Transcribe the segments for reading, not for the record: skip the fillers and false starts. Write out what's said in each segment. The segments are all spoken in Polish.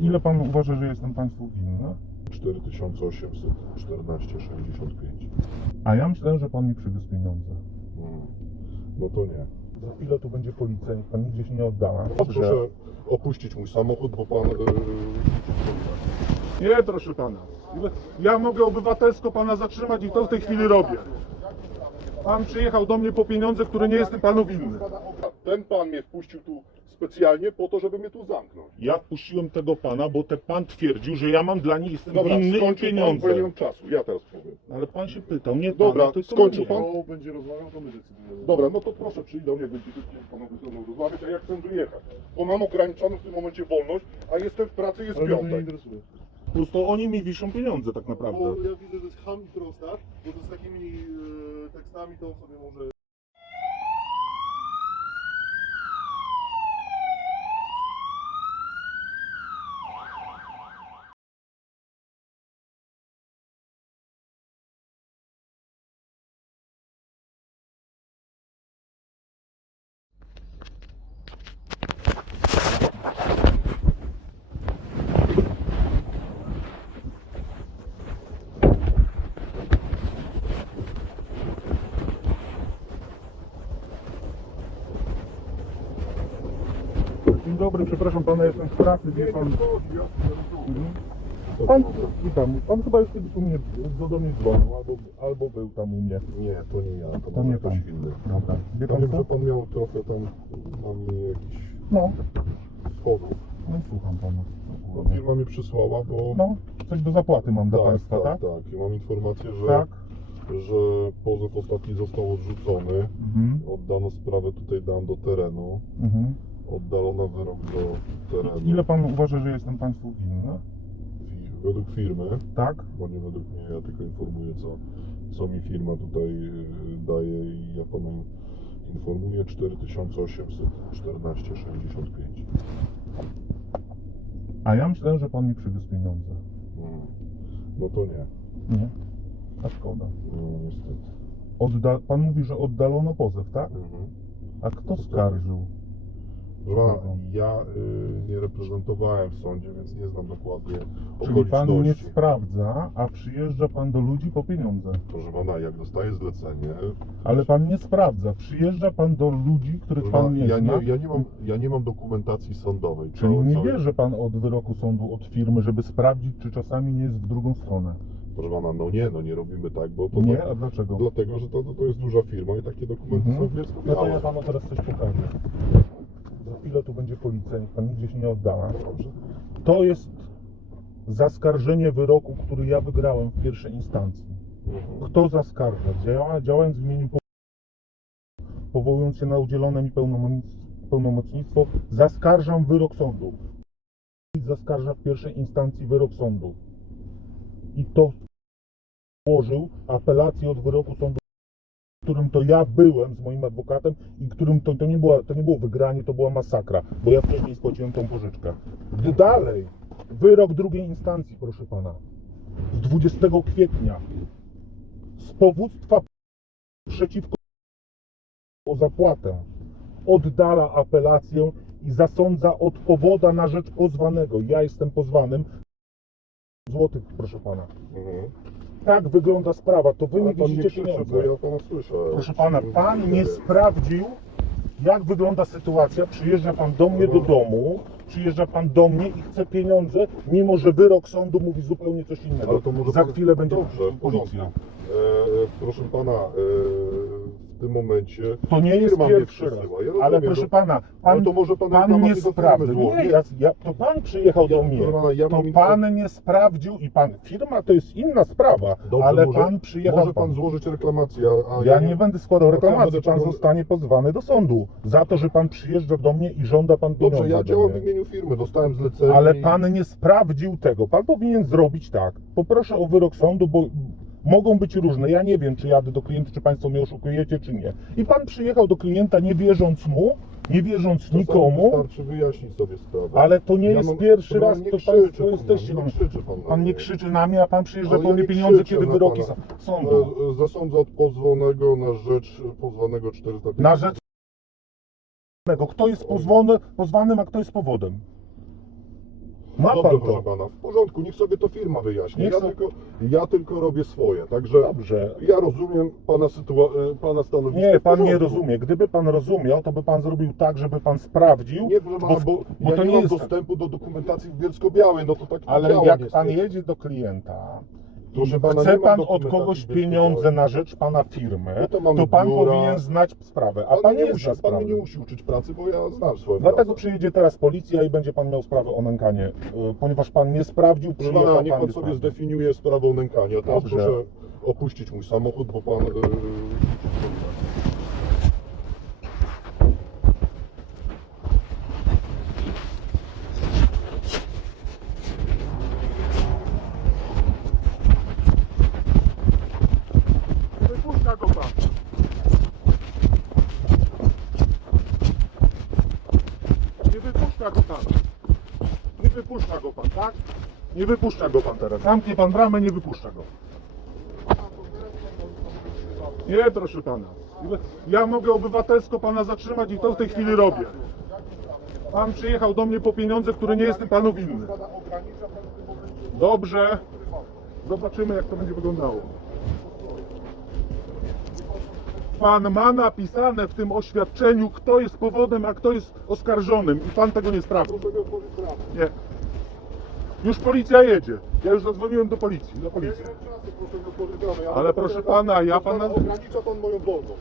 Ile pan uważa, że jestem państwu winny? 4814,65. A ja myślałem, że pan mi przywiózł pieniądze. No to nie. Za ile tu będzie policja? Niech pan nigdzie się nie oddala. Proszę opuścić mój samochód, bo pan... Nie, proszę pana. Ja mogę obywatelsko pana zatrzymać i to w tej chwili robię. Pan przyjechał do mnie po pieniądze, które nie jestem panu winny. Ten pan mnie wpuścił tu specjalnie po to, żeby mnie tu zamknąć. Ja wpuściłem tego pana, bo ten pan twierdził, że ja mam dla nich jestem Dobra, winny im skończył pan, pieniądze. bo nie mam czasu, ja teraz powiem. Ale pan się pytał, nie Dobra, pana, tylko skończył mnie. pan? Kto będzie rozmawiał, to my decydujemy. Dobra, no to proszę przyjść do mnie, będziecie panowie ze mną rozmawiać, a ja chcę wyjechać. Bo mam ograniczoną w tym momencie wolność, a jestem w pracy, jest Ale mnie to nie piątek. interesuje. Po prostu oni mi wiszą pieniądze tak naprawdę. Bo ja widzę, że jest ham i prostak, bo to z takimi tekstami to sobie może... Dzień dobry, przepraszam pana, jestem w pracy, wie pan. Pan, witam, pan chyba już kiedyś u mnie, do mnie dzwonił, albo był tam u mnie. Nie, to nie ja, To nie pan. ktoś inny. Dobra. Wie Ja pan wiem, co? że pan miał trochę tam z nami jakichś No, schodów. no i słucham pana. No, firma mnie przysłała, bo... No, coś do zapłaty mam dla tak, państwa, tak? tak. I mam informację, że, Tak. że pozew ostatni został odrzucony. Mhm. Oddano sprawę tutaj do terenu. Mhm. Oddalono wyrok do terenu. Ile pan uważa, że jestem państwu winny? Według firmy, Tak? bo nie według mnie, ja tylko informuję, co mi firma tutaj daje i ja panu informuję 4814,65. A ja myślałem, że pan mi przywiózł pieniądze. No to nie. Nie? A szkoda. No niestety. Pan mówi, że oddalono pozew, tak? A kto skarżył? Proszę pana, ja nie reprezentowałem w sądzie, więc nie znam dokładnie Czyli pan nie okoliczności. sprawdza, a przyjeżdża pan do ludzi po pieniądze. Proszę pana, jak dostaję zlecenie... Ale pan nie sprawdza. Przyjeżdża pan do ludzi, których Proszę pan pana, nie zna. ja nie mam dokumentacji sądowej. Czyli nie Całej- bierze pan od wyroku sądu od firmy, żeby sprawdzić, czy czasami nie jest w drugą stronę. Proszę pana, no nie robimy tak, bo to Nie? tak, A dlaczego? dlatego, że to jest duża firma i takie dokumenty są No to ja nieskupiałe. panu teraz coś pokażę. Za chwilę tu będzie policja, niech pan nigdzie się nie oddala. Dobrze? To jest zaskarżenie wyroku, który ja wygrałem w pierwszej instancji. Kto zaskarża? Działając w imieniu powołując się na udzielone mi pełnomocnictwo, zaskarżam wyrok sądu. Zaskarża w pierwszej instancji wyrok sądu. I to złożył apelację od wyroku sądu, w którym to ja byłem z moim adwokatem i którym to nie było wygranie, to była masakra, bo ja wcześniej spłaciłem tą pożyczkę. Dalej, wyrok drugiej instancji, proszę pana, z 20 kwietnia, z powództwa przeciwko o zapłatę, oddala apelację i zasądza od powoda na rzecz pozwanego. Ja jestem pozwanym. Złotych, proszę pana. Tak wygląda sprawa, to wy Ale nie pan nie widzicie krzyczy, pieniądze. bo ja pana słyszę. Proszę pana, pan nie sprawdził, jak wygląda sytuacja. Przyjeżdża pan do mnie do domu, przyjeżdża pan do mnie i chce pieniądze, mimo że wyrok sądu mówi zupełnie coś innego. Ale to może Za pan- chwilę będzie Dobrze, w policja. porządku. Proszę pana, w tym momencie To nie jest firma mnie pierwszy raz, przesyła. Ja ale rozumiem, proszę że- pana, Ale to może pan pan reklamację nie do firmy sprawdził. złożyć. Nie, to pan przyjechał do mnie, proszę pana, ja to mam pan nie sprawdził i pan, firma to jest inna sprawa, Dobrze, ale może- pan przyjechał. Może pan złożyć reklamację, a Ja nie będę składał reklamacji, będę pan czekał- zostanie pozwany do sądu za to, że pan przyjeżdża do mnie i żąda pan pieniądze. Dobrze, ja ode działam w mnie. imieniu firmy, dostałem zlecenie. Ale i- pan nie sprawdził tego. Pan powinien zrobić tak. Poproszę o wyrok sądu, bo mogą być różne. Ja nie wiem, czy jadę do klienta, czy państwo mnie oszukujecie, czy nie. I pan przyjechał do klienta, nie wierząc mu, nie wierząc Czasami nikomu, wystarczy wyjaśnić sobie sprawę. ale to nie Ja jest mam- pierwszy pan raz, nie to krzyczy państwo pan jesteście. na mnie, nie krzyczy pan na Pan nie mnie. krzyczy na mnie, a pan przyjeżdża Ale po ja mnie nie pieniądze, krzyczę kiedy na wyroki pana. sądu. Zasądza od pozwanego na rzecz pozwanego 405. Na rzecz kto jest pozwanym, a kto jest powodem. Ma Dobrze, pan proszę to. pana, w porządku, niech sobie to firma wyjaśni. Niech Ja tylko robię swoje, także Dobrze. ja rozumiem pana stanowisko. Nie, w pan nie porządku. rozumie. Gdyby pan rozumiał, to by pan zrobił tak, żeby pan sprawdził. Nie, proszę pana, bo ja to nie nie mam jest. dostępu do dokumentacji w Bielsko-Białej, no to tak nie Ale działa, jak niestety. pan jedzie do klienta, Proszę pana, chce nie mam pan od dokumentacji kogoś w Bielsko-Białej. pieniądze na rzecz pana firmy, No to mamy to pan biura. powinien znać sprawę, a Pan, pan mnie nie nie zna musi, pan mnie sprawy. nie musi uczyć pracy, bo ja znam swoją Dlatego pracę. przyjedzie teraz policja i będzie pan miał sprawę o nękanie, ponieważ pan nie sprawdził, Proszę przyjechał pana, niech pan nie sobie sprawdził. zdefiniuje sprawę o nękaniu. A teraz Dobrze. proszę opuścić mój samochód, bo pan... Wypuszcza go pan. Nie wypuszcza go pan. Nie wypuszcza go pan, tak? Nie wypuszcza go pan teraz. Zamknie pan bramę, nie wypuszcza go. Nie, proszę pana. Ja mogę obywatelsko pana zatrzymać i to w tej chwili robię. Pan przyjechał do mnie po pieniądze, które nie jestem panu winny. Dobrze. Zobaczymy, jak to będzie wyglądało. Pan ma napisane w tym oświadczeniu, kto jest powodem, a kto jest oskarżonym i pan tego nie sprawdzi. Nie. Już policja jedzie. Ja już zadzwoniłem do policji. Ale proszę pana, ja pana... Ogranicza pan moją wolność.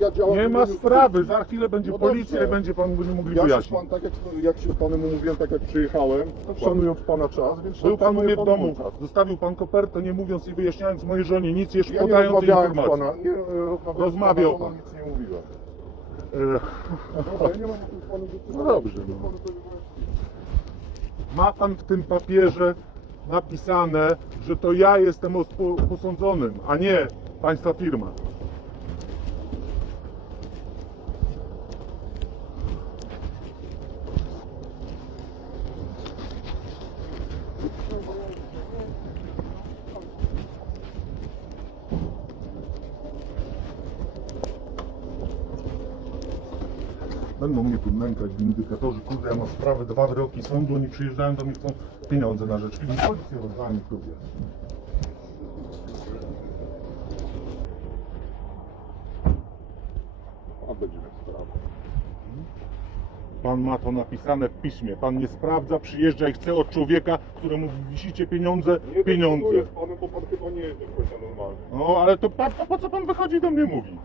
Ja działam... Nie w ma imieniu sprawy, służby. za chwilę będzie No policja dobrze. i będzie pan mogli Ja się, wyjaśnić. pan, tak jak się z panem umówiłem, tak jak przyjechałem, szanując pana czas, więc Był pan u mnie w szanuję domu, mój czas. zostawił pan kopertę, nie mówiąc i wyjaśniając mojej żonie nic, jeszcze Ja nie podając jej rozmawiałem z informacje. pana, nie Rozmawiał z panem, pan. nic nie mówiłem. E, Dobra, ja nie mam o tym z panem dyskusji. No dobrze, no. Ma pan w tym papierze napisane, że to ja jestem posądzonym, a nie państwa firma. Będą mnie tu nękać windykatorzy, kurde, ja mam sprawę, 2 wyroki sądu, oni przyjeżdżają do mnie, chcą pieniądze na rzecz firmy. Policję rozwali w klubie. A będzie miał sprawę. Pan ma to napisane w piśmie, pan nie sprawdza, przyjeżdża i chce od człowieka, któremu wisicie pieniądze, pieniądze. dyskutuję z panem, bo pan chyba nie jest do końca normalny. No, ale to po co pan wychodzi do mnie mówi?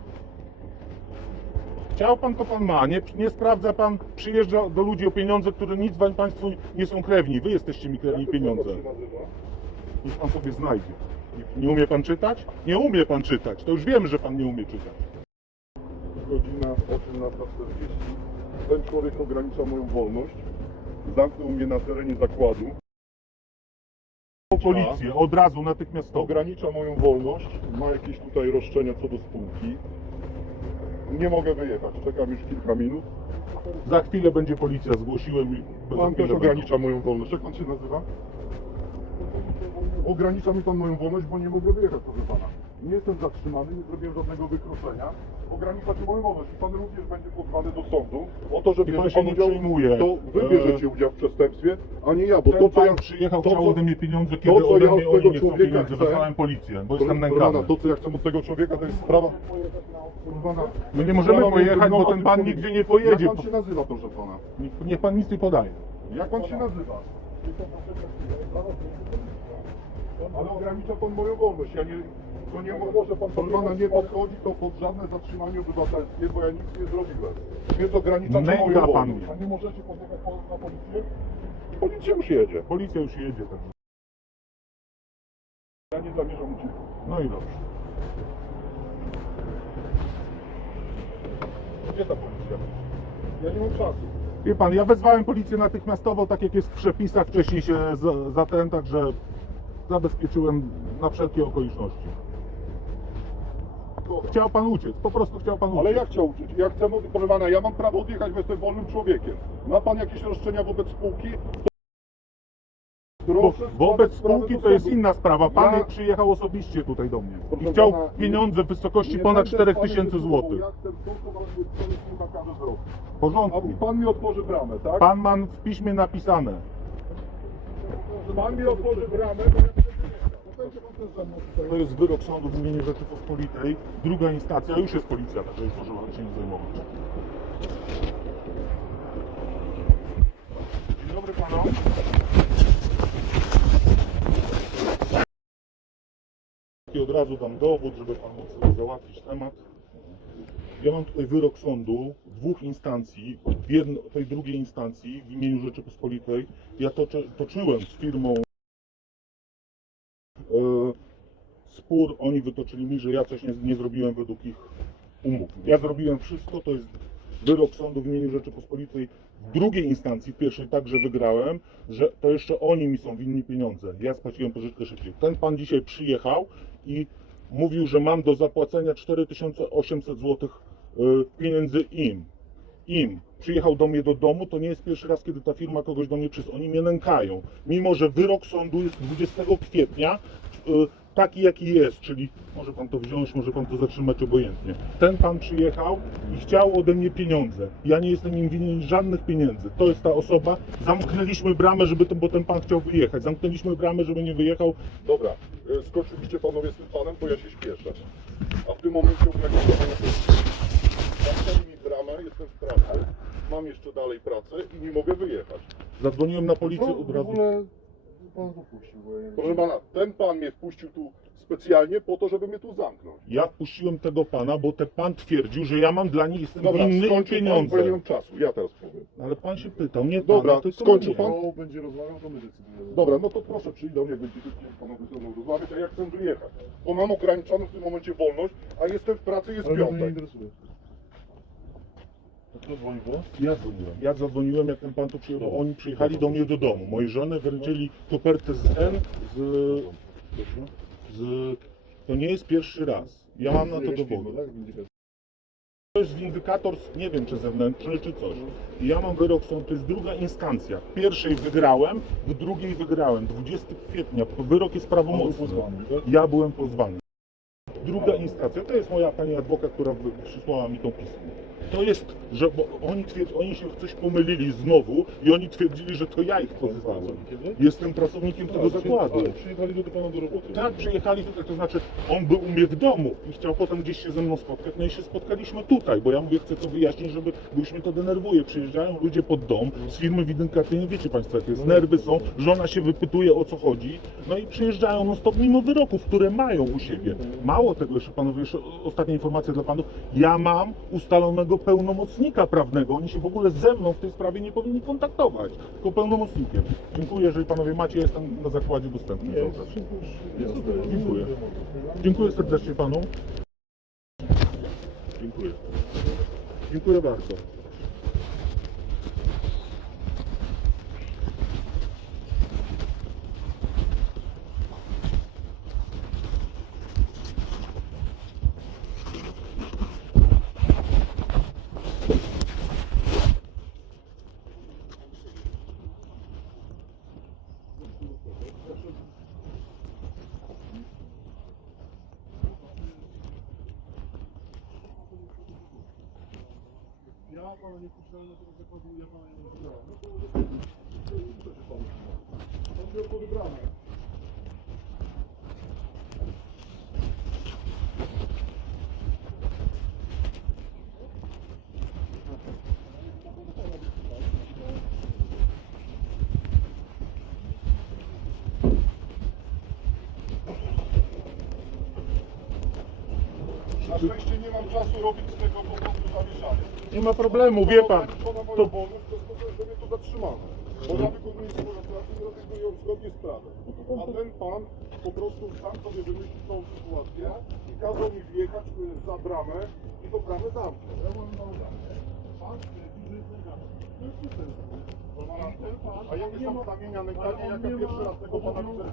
Chciał pan, to pan ma, nie sprawdza pan, przyjeżdża do ludzi o pieniądze, które nic państwu nie są krewni, wy jesteście mi krewni pieniądze. Jak to się nazywa? Niech pan sobie znajdzie. Nie umie pan czytać? Nie umie pan czytać, to już wiemy, że pan nie umie czytać. Godzina 18:40. Ten człowiek ogranicza moją wolność. Zamknął mnie na terenie zakładu. Policję, od razu, natychmiastowo. Ogranicza moją wolność. Ma jakieś tutaj roszczenia co do spółki. Nie mogę wyjechać. Czekam już kilka minut. Za chwilę będzie policja, zgłosiłem i za Pan chwilę też ogranicza moją wolność. Jak pan się nazywa? Ogranicza mi pan moją wolność, bo nie mogę wyjechać, proszę pana. Nie jestem zatrzymany, nie zrobiłem żadnego wykroczenia. Ograniczacie moją wolność. I pan również będzie pozwany do sądu o to, że I pan bierze się pan nie udział, przejmuje. to wy bierzecie udział w przestępstwie, a nie ja, bo Ten to co ja... pan przyjechał, to, chciał co- ode mnie pieniądze, to, kiedy co ode ja mnie od oni tego nie chcą człowieka pieniędzy, chcę- wezwałem policję, bo jestem Proszę nękany. pana, to co ja chcę od tego człowieka, to jest sprawa... Proszę pana, My nie możemy sprawa pojechać, między mną bo a ten tym pan człowiekiem. nigdzie nie pojedzie. Jak pan się nazywa, proszę pana? Niech pan nic nie podaje. Jak pan się nazywa? Ale ogranicza pan moją wolność. Ja nie... To nie może pan, proszę pana, nie podchodzi to pod żadne zatrzymanie obywatelskie, bo ja nic nie zrobiłem. Więc ograniczacie Nęka moją pan wolność. mnie. A nie możecie podjechać na policję? Policja już jedzie. Policja już jedzie. Tak. Ja nie zamierzam uciekać. No i dobrze. Gdzie ta policja? Ja nie mam czasu. Wie pan, ja wezwałem policję natychmiastowo, tak jak jest w przepisach, wcześniej się także zabezpieczyłem na wszelkie okoliczności. Chciał pan uciec, po prostu chciał pan uciec. Ale jak chciał uczyć? Jak chcę, proszę pana, ja mam prawo odjechać, bo jestem wolnym człowiekiem. Ma pan jakieś roszczenia wobec spółki? Bo, Proszę wobec składać sprawę spółki do to jest sądu. inna sprawa. Pan Ja- przyjechał osobiście tutaj do mnie i Proszę chciał pana, pieniądze w wysokości nie ponad będę 4000 z panem dyskutował, zł. Jak chcę tylko pan mi nakaże zrobić. W A porządku. pan mi otworzy bramę, tak? Pan ma w piśmie napisane. Pan mi otworzy bramę, bo ja będę wyjechał. Będzie pan też ze mną tutaj. To jest wyrok sądu w imieniu Rzeczypospolitej. Druga instancja, już jest policja, także już może pan się nie zajmować. Dzień dobry panom. I od razu dam dowód, żeby pan mógł sobie załatwić temat. Ja mam tutaj wyrok sądu dwóch instancji, tej drugiej instancji w imieniu Rzeczypospolitej. Ja toczyłem z firmą spór, oni wytoczyli mi, że ja coś nie zrobiłem według ich umów. Ja zrobiłem wszystko, to jest wyrok sądu w imieniu Rzeczypospolitej w drugiej instancji, w pierwszej także wygrałem, że to jeszcze oni mi są winni pieniądze. Ja spłaciłem pożyczkę szybciej. Ten pan dzisiaj przyjechał i mówił, że mam do zapłacenia 4800 zł pieniędzy im. Przyjechał do mnie do domu, to nie jest pierwszy raz, kiedy ta firma kogoś do mnie przysłała. Oni mnie nękają. Mimo że wyrok sądu jest 20 kwietnia, taki jaki jest, czyli może pan to wziąć, może pan to zatrzymać obojętnie. Ten pan przyjechał i chciał ode mnie pieniądze. Ja nie jestem im winien żadnych pieniędzy. To jest ta osoba. Zamknęliśmy bramę, bo ten pan chciał wyjechać. Zamknęliśmy bramę, żeby nie wyjechał. Dobra, skończyliście panowie z tym panem, bo ja się śpieszę. A w tym momencie ograniczenie. Zamknęli mi bramę, jestem w pracy, mam jeszcze dalej pracę i nie mogę wyjechać. Zadzwoniłem na policję od W razu. ogóle pan dopuścił, bo ja nie Proszę pana, ten pan mnie wpuścił tu specjalnie po to, żeby mnie tu zamknąć. Ja wpuściłem tego pana, bo ten pan twierdził, że ja mam dla nich jestem Dobra, winny im skończył pan, pieniądze. bo ja nie mam czasu, ja teraz powiem. Ale pan się pytał, nie Dobra, pana, tylko skończył mnie. pan? Kto będzie rozmawiał, to my decydujemy. Dobra, no to proszę przyjść do mnie, będziecie panowie ze mną rozmawiać, a ja chcę wyjechać. Bo mam ograniczoną w tym momencie wolność, a jestem w pracy, jest Ale mnie to nie piątek. interesuje. Kto dzwoni do? Ja dzwoniłem. Ja zadzwoniłem, jak ten pan tu przyjechał. Oni przyjechali do mnie do domu. Moi żony wręczyli kopertę z To nie jest pierwszy raz. Ja mam na to dowody. To jest windykator, nie wiem czy zewnętrzny, czy coś. I ja mam wyrok sądu, to jest druga instancja. W pierwszej wygrałem, w drugiej wygrałem. 20 kwietnia, wyrok jest prawomocny. Ja byłem pozwany. Druga instancja, to jest moja pani adwokat, która przysłała mi to pismo. To jest, że bo oni się w coś pomylili znowu i oni twierdzili, że to ja ich pozwałem. Jestem pracownikiem tego zakładu. Ale przyjechali do pana do roboty. Tak, przyjechali tutaj, to znaczy on był u mnie w domu i chciał potem gdzieś się ze mną spotkać, no i się spotkaliśmy tutaj, bo ja mówię, chcę to wyjaśnić, bo już mnie to denerwuje. Przyjeżdżają ludzie pod dom z firmy widynkacyjnej, wiecie państwo jakie jest, nerwy są, żona się wypytuje o co chodzi, no i przyjeżdżają non stop mimo wyroków, które mają u siebie. Mało tego jeszcze panowie, jeszcze ostatnia informacja dla panów, ja mam ustalonego pełnomocnika prawnego, oni się w ogóle ze mną w tej sprawie nie powinni kontaktować, tylko pełnomocnikiem. Dziękuję, jeżeli panowie macie, jestem na zakładzie dostępny. Dziękuję. Dziękuję serdecznie panu. Dziękuję. Dziękuję bardzo. Ja pana nie puszczałem do tego zakładu, ja pana nie puszczałem. Pan wziął pod bramę. Na szczęście nie mam czasu robić z tego po prostu zamieszania. Nie ma problemu, wie pan. To wolność, to jest to, że mnie tu zatrzymano. Bo ja wykonuję swoją pracę i robię ją zgodnie z prawem. A ten pan po prostu sam sobie wymyślił tą sytuację i kazał mi wjechać za bramę i tą bramę zamknął. Ja mam małą bramę. Pan twierdzi, że jest legalny. To jest przestępstwo. A jakie są stawienia nękania, jak ja pierwszy raz tego pana widzę?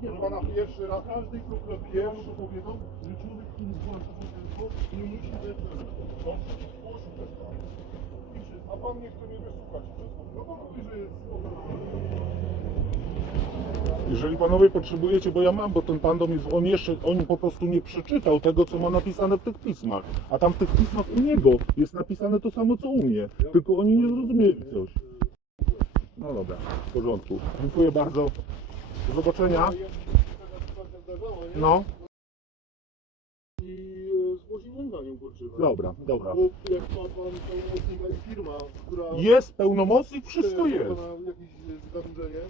Proszę pana, pierwszy raz. Każdej prokuraturze to powiedzą, że człowiek, który zgłasza przestępstwo, nie musi być A pan nie chce mnie wysłuchać. No to mówi, że jest Jeżeli panowie potrzebujecie, bo ja mam, bo ten pan do mnie, on po prostu nie przeczytał tego, co ma napisane w tych pismach. A tam w tych pismach u niego jest napisane to samo, co u mnie. Tylko oni nie zrozumieli coś. No dobra, w porządku. Dziękuję bardzo. Do zobaczenia. Taka sytuacja zdarzała, nie? No, I zgłosiłem za nią kurczywę. dobra, dobra. Bo jak ma pan pełnomocnika i firma, która... Jest pełnomocnik, wszystko ma jest. jakieś zadłużenie,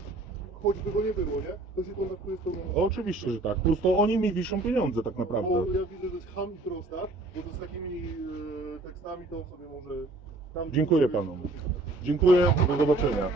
choćby go nie było, nie? To się kontaktuje z pełnomocnikiem. Oczywiście, że tak. Plus to oni mi wiszą pieniądze tak naprawdę. Bo ja widzę, że jest ham i prostak, bo to z takimi tekstami to sobie może... Tam Dziękuję panom. Dziękuję, do zobaczenia.